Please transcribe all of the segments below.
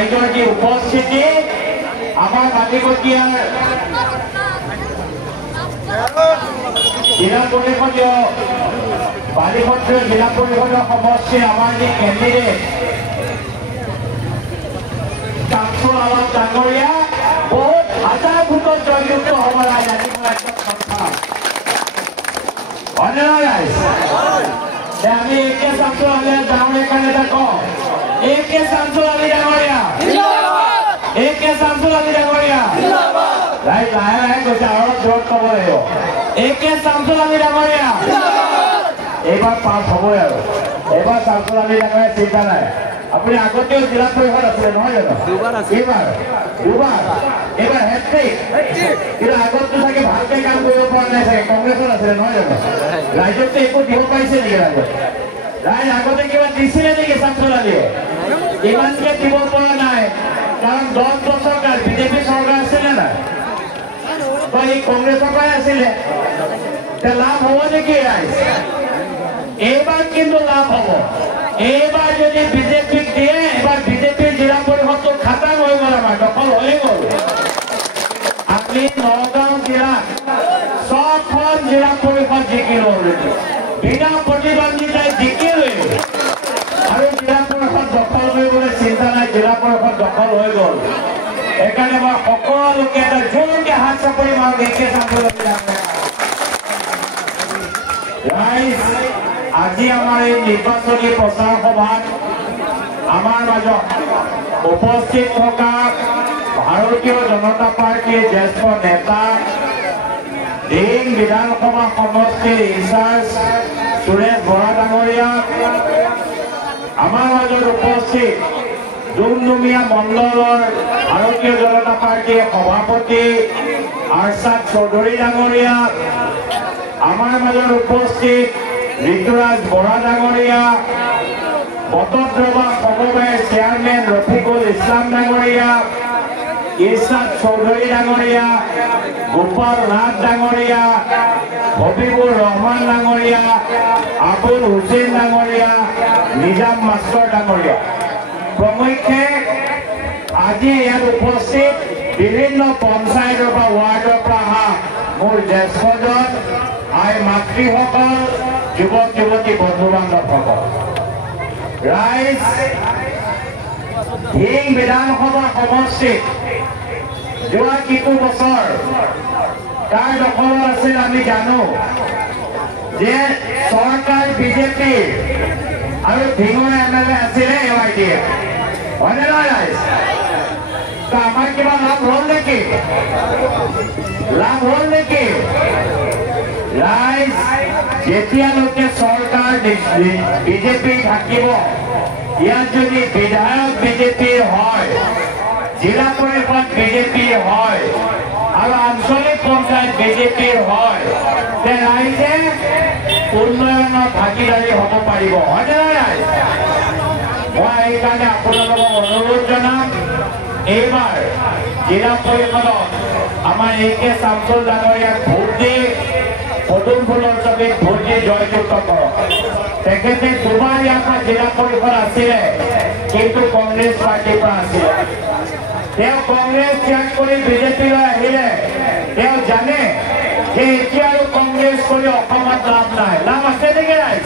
ৰাইজৰ যি উপস্থিতি আমাৰ বালিপটীয়াৰ জিলা পৰিষদীয় বালিপটীয় জিলা পৰিষদীয় সমষ্টিৰ আমাৰ যি কেণ্ডিডেট শামছুল আলম ডাঙৰীয়া বহুত হাজাৰ ভোটত জয়যুক্ত হ'ব লাগে আমি একে শামছুল আলী ডাঙৰীয়া কাৰণে এটা কওঁ একে শামছুল আলী ডাঙৰীয়া একে শামছুল আলী ডাঙৰীয়া লাহে লাহে কৈছে আৰু জোৰত ক'ব লাগিব একে শামছুল আলী ডাঙৰীয়া এইবাৰ পাছ হ'বই আৰু এইবাৰ শামছুল আলী ডাঙৰীয়া চিন্তা নাই আপুনি আগতেও জিলা পৰিষদ আছিলে নহয় জানো এইবাৰ দুবাৰ এইবাৰ হেট্ৰিক কিন্তু আগততো চাগে ভালকে কাম কৰিব পৰা নাই চাগে কংগ্ৰেছত আছিলে নহয় জানো ৰাইজকতো একো দিব পাৰিছে নেকি ৰাইজ আগতে কিবা দিছিলে নেকি শামছুল আলীয়ে ইমানকে দিব পৰা নাই কাৰণ 10 বছৰ কাল বিজেপি চৰকাৰ আছিলে নাই বা এই কংগ্ৰেছৰ পৰাই আছিলে লাভ হ'ব নেকি ৰাইজ এইবাৰ কিন্তু লাভ হ'ব এইবাৰ যদি বিজেপিক দিয়ে এবাৰ বিজেপিৰ জিলা পৰিষদটো খাটাং হৈ গ'ল আমাৰ দখল হৈ গ'ল আমি নগাঁও জিলাত 6খন জিলা পৰিষদ জিকিলো বিনা প্ৰতিদ্বন্দ্বিতাই জিকিলে আৰু জিলা পৰিষদ দখল কৰিবলৈ চিন্তা নাই জিলা পৰিষদ দখল হৈ গ'ল সেইকাৰণে মই সকলোকে এটা জোৰকে হাত চাপৰি মাৰো একে ৰাইজ আজি আমাৰ এই নিৰ্বাচনী প্ৰচাৰ সভাত আমাৰ মাজত উপস্থিত থকা ভাৰতীয় জনতা পাৰ্টীৰ জ্যেষ্ঠ নেতা দিং বিধানসভা সমষ্টিৰ ইনচাৰ্জ সুৰেশ বৰা ডাঙৰীয়া আমাৰ মাজত উপস্থিত ডুমডুমীয়া মণ্ডলৰ ভাৰতীয় জনতা পাৰ্টীৰ সভাপতি আৰছাদ চৌধুৰী ডাঙৰীয়া আমাৰ মাজত উপস্থিত ঋতুৰাজ বৰা ডাঙৰীয়া বটদ্ৰৱা সমবায়ৰ চেয়াৰমেন ৰফিকুল ইছলাম ডাঙৰীয়া ইৰছাদ চৌধুৰী ডাঙৰীয়া গোপাল নাথ ডাঙৰীয়া হবিবুৰ ৰহমান ডাঙৰীয়া আবুল হুছেইন ডাঙৰীয়া নিজাম মাষ্টৰ ডাঙৰীয়া প্ৰমুখ্যে আজি ইয়াত উপস্থিত বিভিন্ন পঞ্চায়তৰ পৰা ৱাৰ্ডৰ পৰা অহা মোৰ জ্যেষ্ঠজন আই মাতৃসকল যুৱক যুৱতী বন্ধু বান্ধৱসকল ৰাইজ হিং বিধানসভা সমষ্টিত যোৱা কিছু বছৰ কাৰ দখলত আছিল আমি জানো যে চৰকাৰ বিজেপিৰ আৰু ধিঙৰ এমএলএ আছিলে এৱাইডিএফ হয়নে নহয় ৰাইজ আমাৰ কিবা লাভ হ'ল নেকি ৰাইজ যেতিয়ালৈকে চৰকাৰ বিজেপি থাকিব ইয়াত যদি বিধায়ক বিজেপিৰ হয় জিলা পৰিষদ বিজেপিৰ হয় আৰু আঞ্চলিক পঞ্চায়ত বিজেপিৰ হয় তে ৰাইজে উন্নয়নৰ ভাগিদাৰী হ'ব পাৰিব হয়নে ৰাইজ মই এইকাৰণে আপোনালোকক অনুৰোধ জনাম এইবাৰ জিলা পৰিষদত আমাৰ একে শামছুল ডাঙৰীয়াক ভোট দি পদুম ফুলৰ ছবিত ভোট দি জয়যুক্ত কৰক তেখেতে দুবাৰ ইয়াৰ পৰা জিলা পৰিষদ আছিলে কিন্তু কংগ্ৰেছ পাৰ্টিৰ পৰা আছিলে তেওঁ কংগ্ৰেছ ত্যাগ কৰি বিজেপিলৈ আহিলে তেওঁ জানে যে এতিয়া আৰু কংগ্ৰেছ কৰি অসমত লাভ নাই লাভ আছে নেকি ৰাইজ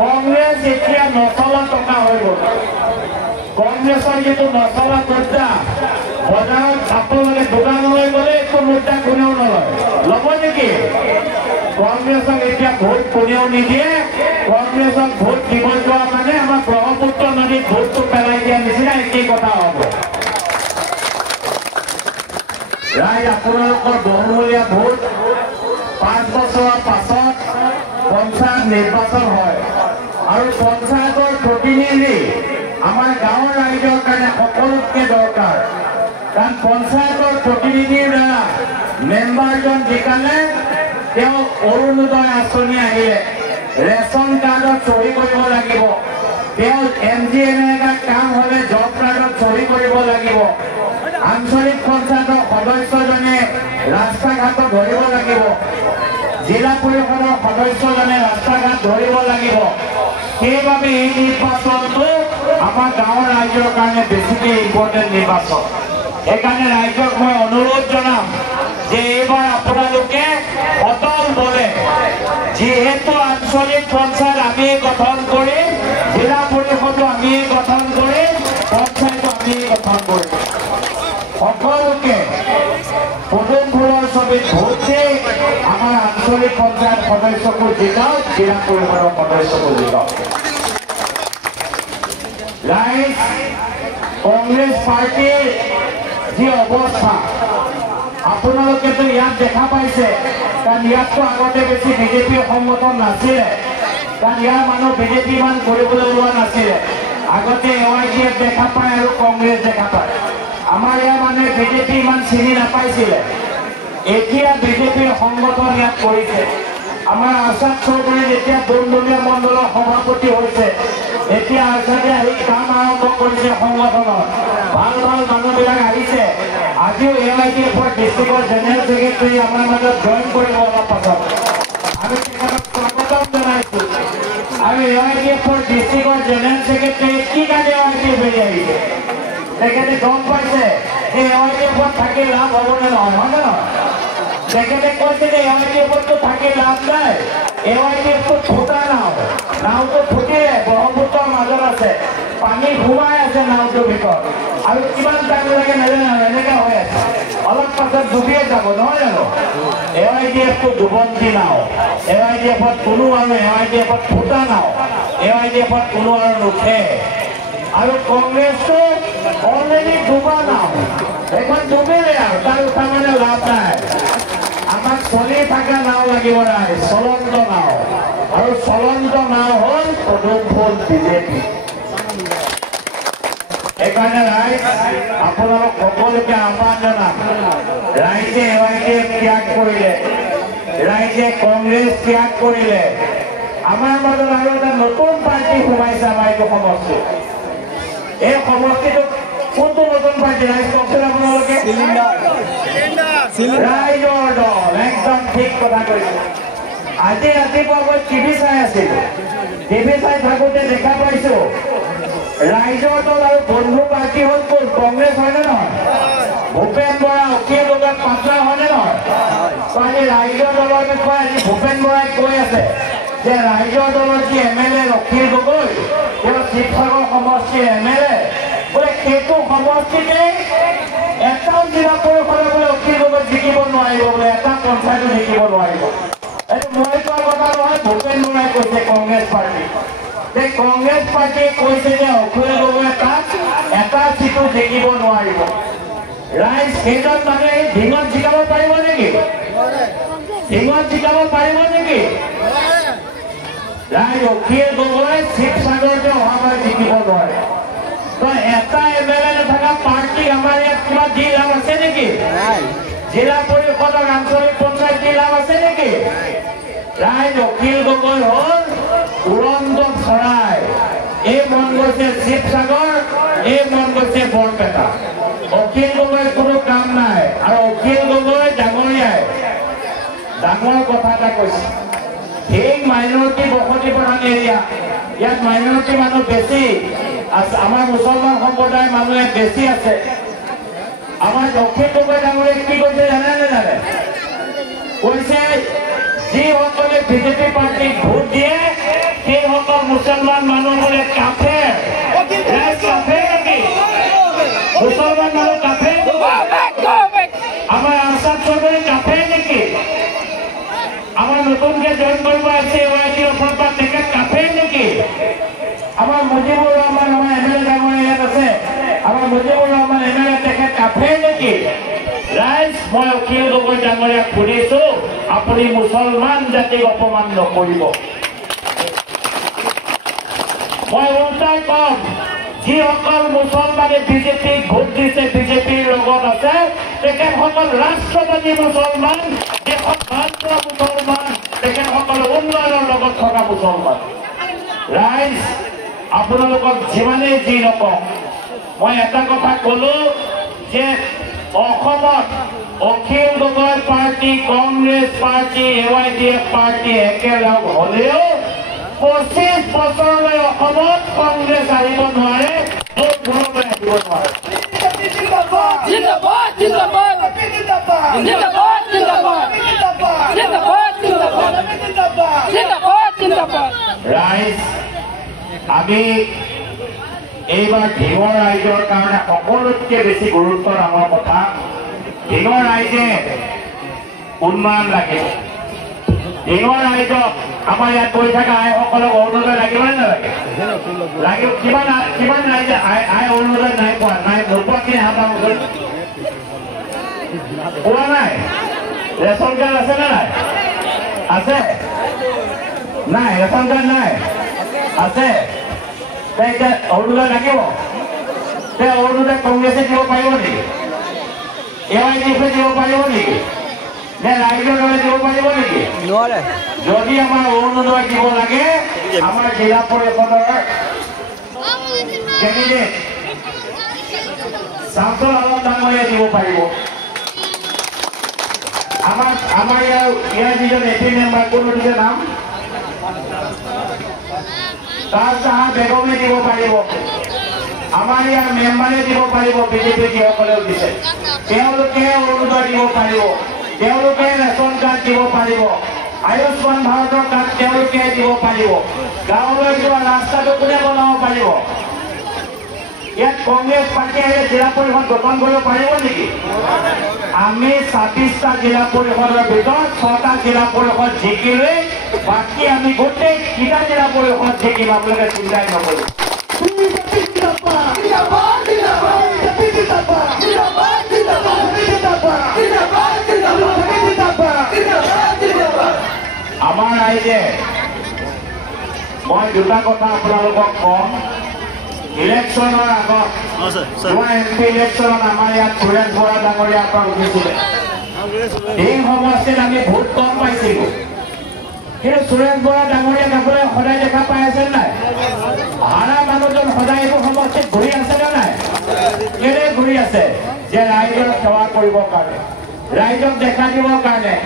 কংগ্ৰেছ এতিয়া নচলা টকা হৈ গ'ল কংগ্ৰেছৰ যিটো নচলা মুদ্ৰা বজাৰত আপোনালোকে দোকানলৈ গ'লে একো মুদ্ৰা কোনেও নলয় ল'ব নেকি কংগ্ৰেছক এতিয়া ভোট কোনেও নিদিয়ে কংগ্ৰেছক ভোট দিব যোৱা মানে আমাৰ ব্ৰহ্মপুত্ৰ নদীত ভোটটো পেলাই দিয়া নিচিনা একেই কথা হ'ব ৰাইজ আপোনালোকৰ বহুমূলীয়া ভোট 5 বছৰৰ পাছত পঞ্চায়ত নিৰ্বাচন হয় আৰু পঞ্চায়তৰ প্ৰতিনিধি আমাৰ গাঁৱৰ ৰাইজৰ কাৰণে সকলোতকৈ দৰকাৰ কাৰণ পঞ্চায়তৰ প্ৰতিনিধিৰ দ্বাৰা মেম্বাৰজন জিকালে তেওঁ অৰুণোদয় আঁচনি আহিলে ৰেচন কাৰ্ডত চহী কৰিব লাগিব তেওঁ MGNA কাম হ'লে জব কাৰ্ডত চহী কৰিব লাগিব আঞ্চলিক পঞ্চায়তৰ সদস্যজনে ৰাস্তা ঘাটত ধৰিব লাগিব জিলা পৰিষদৰ সদস্যজনে ৰাস্তা ঘাট ধৰিব লাগিব সেইভাবে এই নিৰ্বাচনটো আমাৰ গাঁৱৰ ৰাইজৰ কাৰণে বেছিকৈ ইম্পৰ্টেণ্ট নিৰ্বাচন সেইকাৰণে ৰাইজক মই অনুৰোধ জনাম যে এইবাৰ আপোনালোকে অটল বলে যিহেতু আঞ্চলিক পঞ্চায়ত আমি গঠন কৰিম জিলা পৰিষদো আমি গঠন কৰিম পঞ্চায়তো আমি গঠন কৰিম সকলোকে পদুম ফুলৰ ছবিত ভোট দি আমাৰ আঞ্চলিক পঞ্চায়ত সদস্যকো জিকাওক জিলা পৰিষদৰ সদস্যকো জিকাওক ৰাইজ কংগ্ৰেছ পাৰ্টিৰ যি অৱস্থা আপোনালোকেতো ইয়াত দেখা পাইছে কাৰণ ইয়াততো আগতে বেছি বিজেপিৰ সংগঠন নাছিলে কাৰণ ইয়াৰ মানুহ বিজেপি ইমান কৰিবলৈ ওলোৱা নাছিলে আগতে AYDF দেখা পায় আৰু কংগ্ৰেছ দেখা পায় আমাৰ ইয়াৰ মানুহে বিজেপি ইমান চিনি নাপাইছিলে এতিয়া বিজেপিৰ সংগঠন ইয়াত কৰিছে আমাৰ আশাদ চৌধুৰী যেতিয়া দোনদলীয়া মণ্ডলৰ সভাপতি হৈছে এতিয়া আশাদে আহি কাম আৰম্ভ কৰিছে সংগঠনত ভাল ভাল মানুহবিলাক আহিছে আজিও AYDFৰ ডিষ্ট্ৰিক্টৰ জেনেৰেল ছেক্ৰেটাৰী আমাৰ মাজত জইন কৰিব অলপ পাছত আমি তেখেতক স্বাগতম জনাইছোঁ আৰু AYDFৰ ডিষ্ট্ৰিক্টৰ জেনেৰেল ছেক্ৰেটাৰী কি কাৰণে AYDF এৰি আহিছে তেখেতে গম পাইছে যে AYDFত থাকি লাভ হ'বনে নহয় হয়নে নহয় তেখেতে কৈছে যে AYDFতো থাকি লাভ নাই AYDFটো ফুটা নাওটো ফুটিলে ব্ৰহ্মপুত্ৰৰ মাজত আছে পানী সোমাই আছে নাওটোৰ ভিতৰত আৰু কিমান টাইম লাগে নাজানো এনেকৈ হৈ আছে অলপ পাছত ডুবিয়ে যাব নহয় জানো AYDFটো ডুবন্তি নাও AYDFত কোনো আৰু AYDFত ফুটা নাও AYDFত কোনো আৰু নুঠে আৰু কংগ্ৰেছটো অলৰেডি ডুবা নাও এখন ডুবিলে আৰু তাৰ উঠা মানে লাভ নাই আমাক চলি থকা নাও লাগিব নাই চলন্ত নাও আৰু চলন্ত নাও হ'ল পদুম ফুল বিজেপি সেইকাৰণে ৰাইজ আপোনালোক সকলোকে আহ্বান জনাম ৰাইজে AYDF ত্যাগ কৰিলে ৰাইজে কংগ্ৰেছ ত্যাগ কৰিলে আমাৰ মাজত আৰু এটা নতুন পাৰ্টি সোমাইছে আমাৰ এইটো সমষ্টি এই সমষ্টিটোত কোনটো নতুন পাৰ্টি ৰাইজ কওকচোন আপোনালোকে ৰাইজৰ দল একদম ঠিক কথা কৈছে আজি ৰাতিপুৱা মই টিভি চাই আছিলো টিভি চাই থাকোঁতে দেখা পাইছোঁ ৰাইজৰ দল আৰু বন্ধু পাৰ্টি হ'ল কোন কংগ্ৰেছ হয়নে নহয় ভূপেন বৰা অখিল গগৈ পাটলা হয়নে নহয় আজি ৰাইজৰ দলৰ বিষয়ে আজি ভূপেন বৰাই কৈ আছে যে ৰাইজৰ দলৰ যি MLA অখিল গগৈ তেওঁ শিৱসাগৰ সমষ্টিৰ MLA বোলে সেইটো সমষ্টিতে এটাও জিলা পৰিষদে বোলে অখিল গগৈ জিকিব নোৱাৰিব বোলে এটা পঞ্চায়তো জিকিব নোৱাৰিব এইটো মই কোৱা কথা নহয় ভূপেন বৰাই কৈছে কংগ্ৰেছ পাৰ্টি কংগ্ৰেছ পাৰ্টিয়ে কৈছে যে অখিল গগৈ তাত এটা চিটো জিকিব নোৱাৰিব ৰাইজ কেইজন মানুহে ঢিঙত জিকাব পাৰিব নেকি ঢিঙত জিকাব পাৰিব নেকি ৰাইজ অখিল গগৈ শিৱসাগৰতে অহাবাৰ জিকিব নোৱাৰে তো এটা MLA নথকা পাৰ্টি আমাৰ ইয়াত কিবা দি লাভ আছে নেকি জিলা পৰিষদৰ আঞ্চলিক পঞ্চায়ত দি লাভ আছে নেকি ৰাইজ অখিল গগৈ হ'ল উড়ন্ত চৰাই এই মন গৈছে শিৱসাগৰ এই মন গৈছে বৰপেটা অখিল গগৈ কোনো কাম নাই আৰু অখিল গগৈ ডাঙৰীয়াই ডাঙৰ কথা এটা কৈছে এই মাইনৰিটি বসতি প্ৰধান এৰিয়া ইয়াত মাইনৰিটি মানুহ বেছি আমাৰ মুছলমান সম্প্ৰদায়ৰ মানুহে বেছি আছে আমাৰ অখিল গগৈ ডাঙৰীয়াই কি কৈছে জানে নেজানে কৈছে যিসকলে বিজেপি পাৰ্টিক ভোট দিয়ে সেইসকল মুছলমান মানুহ বোলে কাফেৰ নেকি মুছলমান মানুহ কাফেৰ আমাৰ আশাদ চৌধুৰী কাফেৰ নেকি আমাৰ নতুনকে জইন কৰিব আছে AYDFৰ পৰা তেখেত কাফেৰ নেকি আমাৰ মুজিবুৰ ৰহমান আমাৰ MLA ডাঙৰীয়া ইয়াত আছে আমাৰ মুজিবুৰ ৰহমান MLA তেখেত কাফেৰ নেকি ৰাইজ মই অখিল গগৈ ডাঙৰীয়াক সুধিছোঁ আপুনি মুছলমান জাতিক অপমান নকৰিব মই উল্টাই কম যিসকল মুছলমানে বিজেপিক ভোট দিছে বিজেপিৰ লগত আছে তেখেতসকল ৰাষ্ট্ৰবাদী মুছলমান দেশত ভাল পোৱা মুছলমান তেখেতসকল উন্নয়নৰ লগত থকা মুছলমান ৰাইজ আপোনালোকক যিমানেই যি নকওঁ মই এটা কথা ক'লো যে অসমত Akhil Gogoi party Congress party AYDF party একেলগ হ'লেও 25 বছৰলৈ অসমত কংগ্ৰেছ আহিব নোৱাৰে, ভোট ঘৰলৈ আহিব নোৱাৰে। ৰাইজ, আমি এইবাৰ ঢিঙৰ ৰাইজৰ কাৰণে সকলোতকৈ বেছি গুৰুত্ব ডাঙৰ কথা, ঢিঙৰ ৰাইজে উন্নয়ন লাগে। ঢিঙৰ ৰাইজক আমাৰ ইয়াত কৰি থকা আইসকলক অৰুণোদয় লাগিব নে নালাগে? লাগিব। কিমান ৰাইজে আই অৰুণোদয় নাই পোৱা? নাই, নোপোৱাখিনি হাতৰ মুখত পোৱা নাই? ৰেচন কাৰ্ড আছে নে নাই? আছে নাই? ৰেচন কাৰ্ড নাই? আছে। এতিয়া অৰুণোদয় লাগিব। অৰুণোদয় কংগ্ৰেছে দিব পাৰিব নেকি? AYDFে দিব পাৰিব নেকি? নে ৰাইজৰ দলে দিব পাৰিব নেকি? নোৱাৰে। যদি আমাৰ অৰুণোদয় দিব লাগে, আমাৰ জিলা পৰিষদৰ কেণ্ডিডেট শামছুল আলম ডাঙৰীয়া দিব পাৰিব। আমাৰ ইয়াৰ যিজন এপি মেম্বাৰ কোন দিছে নাম, তাজজাহান বেগমে দিব পাৰিব। আমাৰ ইয়াৰ মেম্বাৰে দিব পাৰিব, বিজেপি যিসকলেও দিছে, তেওঁলোকে অৰুণোদয় দিব পাৰিব, তেওঁলোকে ৰেচন কাৰ্ড দিব পাৰিব, আয়ুষ্মান ভাৰতৰ কাৰ্ড তেওঁলোকে দিব পাৰিব। গাঁৱলৈ যোৱা ৰাস্তাটো কোনে বনাব পাৰিব? ইয়াত কংগ্ৰেছ পাৰ্টি আহিলে জিলা পৰিষদ গঠন কৰিব পাৰিব নেকি? আমি 26টা জিলা পৰিষদৰ ভিতৰত 6টা জিলা পৰিষদ জিকিলে, বাকী আমি গোটেইকেইটা জিলা পৰিষদ জিকিম, আপোনালোকে চিন্তাই নকৰিব। আমাৰ ৰাইজে, মই দুটা কথা আপোনালোকক কম। ইলেকশ্যনৰ আগত MP ইলেকশ্যনত আমাৰ ইয়াত সুৰেশ বৰা ডাঙৰীয়াৰ পৰা উঠিছিলে। এই সমষ্টিত আমি ভোট কম পাইছিলো, কিন্তু সুৰেশ বৰা ডাঙৰীয়াক আপোনালোকে সদায় দেখা পাই আছে নাই? হাৰা মানুহজন সদায় এইবোৰ সমষ্টিত ঘূৰি আছে নে নাই? কেলে ঘূৰি আছে? যে ৰাইজৰ সেৱা কৰিবৰ কাৰণে, ৰাইজক দেখা দিবৰ কাৰণে।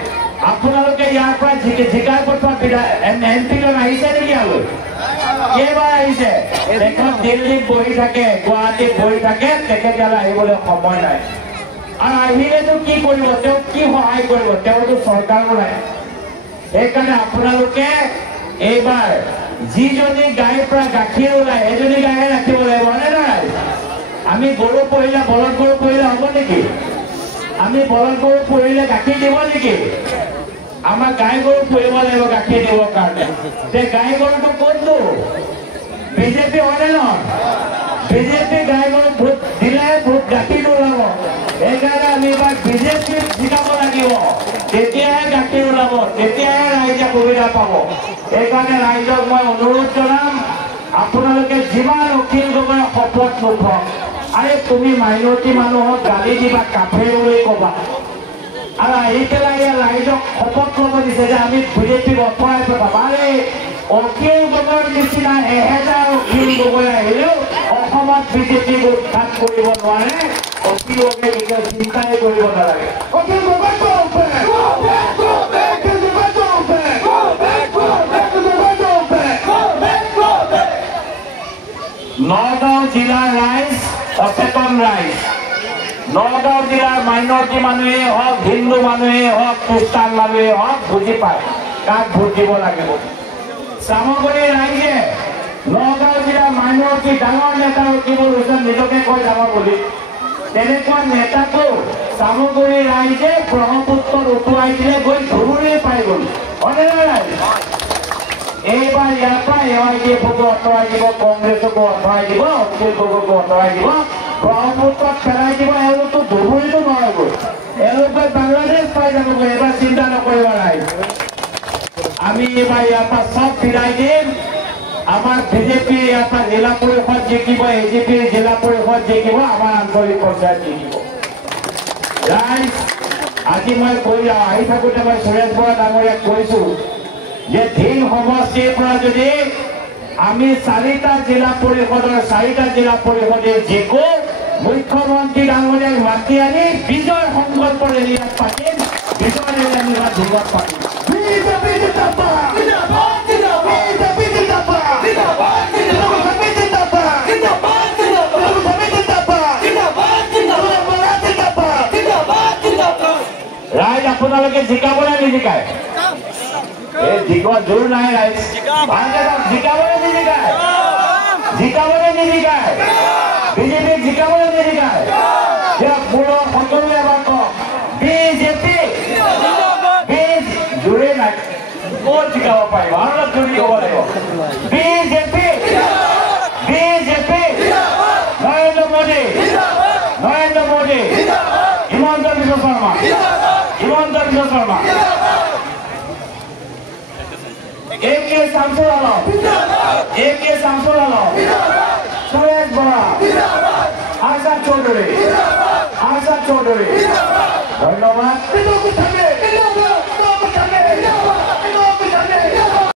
আপোনালোকে ইয়াৰ পৰা জিকাই পঠোৱা MP-জন আহিছে নেকি? আৰু কেইবাৰ আহিছে? তেখেত দিল্লীত বহি থাকে, গুৱাহাটীত বহি থাকে, তেখেতলৈ আহিবলৈ সময় নাই। আৰু আহিলেতো কি কৰিব? তেওঁক কি সহায় কৰিব? তেওঁতো চৰকাৰো নাই। সেইকাৰণে আপোনালোকে এইবাৰ যিজনী গাইৰ পৰা গাখীৰ ওলায়, সেইজনী গাইহে ৰাখিব লাগিব, হয়নে নহয়? আমি গৰু পুহিলে, বলদ গৰু পুহিলে হ'ব নেকি? আমি বলদ গৰু পুহিলে গাখীৰ দিব নেকি? আমাৰ গাই গৰু পুহিব লাগিব গাখীৰ দিবৰ কাৰণে। যে গাই গৰুটো কোনটো? বিজেপি হয়নে নহয়? বিজেপি গাই গৰু ভোট দিলে ভোট গাখীৰ ওলাব। সেইকাৰণে আমি এইবাৰ বিজেপিক জিকাব লাগিব, তেতিয়াহে গাখীৰ ওলাব, তেতিয়াহে ৰাইজে সুবিধা পাব। সেইকাৰণে ৰাইজক মই অনুৰোধ জনাম, আপোনালোকে যিমান অখিল গগৈৰ শপত নোখোৱাক, আৰে তুমি মাইনৰিটি মানুহক গালি দিবা, কাফেৰ বুলি ক'বা, আৰু আহি পেলাই ৰাইজক শপত ল'ব দিছে যে আমি বিজেপিক অঁতৰাই পেলাম। আৰে অখিল গগৈৰ নিচিনা 1000 অখিল গগৈ আহিলেও অসমত বিজেপিক উৎখাত কৰিব নোৱাৰে। অখিল গগৈ নিজৰ চিন্তাই কৰিব নালাগে। অখিল গগৈ নগাঁও জিলাৰ ৰাইজ সচেতন ৰাইজ। নগাঁও জিলাৰ মাইনৰিটি মানুহেই হওক, হিন্দু মানুহেই হওক, খ্ৰীষ্টান মানুহেই হওক, বুজি পায় কাক ভোট দিব লাগিব। চামগুৰি ৰাইজে নগাঁও জিলাৰ মাইনৰিটি ডাঙৰ নেতা ৰকিবুল হুছেইন নিজকে কয় ডাঙৰ বুলি, তেনেকুৱা নেতাটো চামগুৰি ৰাইজে ব্ৰহ্মপুত্ৰত উটুৱাই দিলে, গৈ ধুবুৰী পাই গ'ল, হয়নে নহয়? এইবাৰ ইয়াৰ পৰা AYDFকো আঁতৰাই দিব, কংগ্ৰেছকো আঁতৰাই দিব, অখিল গগৈকো আঁতৰাই দিব, ব্ৰহ্মপুত্ৰত পেলাই দিব। এওঁলোকতো ধুবুৰীতো নহয়গৈ, এওঁলোকে বাংলাদেশ পাই যাবগৈ। এইবাৰ চিন্তা নকৰিব ৰাইজ, আমি এইবাৰ ইয়াৰ পৰা চব বিদায় দিম। আমাৰ বিজেপি ইয়াৰ পৰা জিলা পৰিষদ জিকিব, AGPৰ জিলা পৰিষদ জিকিব, আমাৰ আঞ্চলিক পঞ্চায়ত জিকিব। ৰাইজ, আজি মই কৈ যাওঁ, আহি থাকোঁতে মই সুৰেশ বৰা ডাঙৰীয়াক কৈছোঁ যে ঢিং সমষ্টিৰ পৰা যদি আমি 4টা জিলা পৰিষদৰ 4টা জিলা পৰিষদে জিকো, মুখ্যমন্ত্ৰী ডাঙৰীয়াক মাতি আনি বিজয় সংকল্প ৰেলী পাতিম, বিজয় ৰেলী আমি ঢিঙত পাতিম। আপোনালোকে জিকাবলৈ নিজিকায় এই জিকোৱা জোৰ নাই ৰাইজ জিকাবলৈ নিজিকায় জিকাবলৈ নিজিকায় বিজেপি জিকাবলৈ নিজিকায় মোৰ সকলোৱে এবাৰ কওক বিজেপি জোৰে নাই ক'ত জিকাব পাৰিব আৰু অলপ জোৰ দিব লাগিব BJP BJP Narendra Modi Himanta Biswa Sarma AK Samsul Alam Suresh Bora Arsad Chaudhary ধন্যবাদ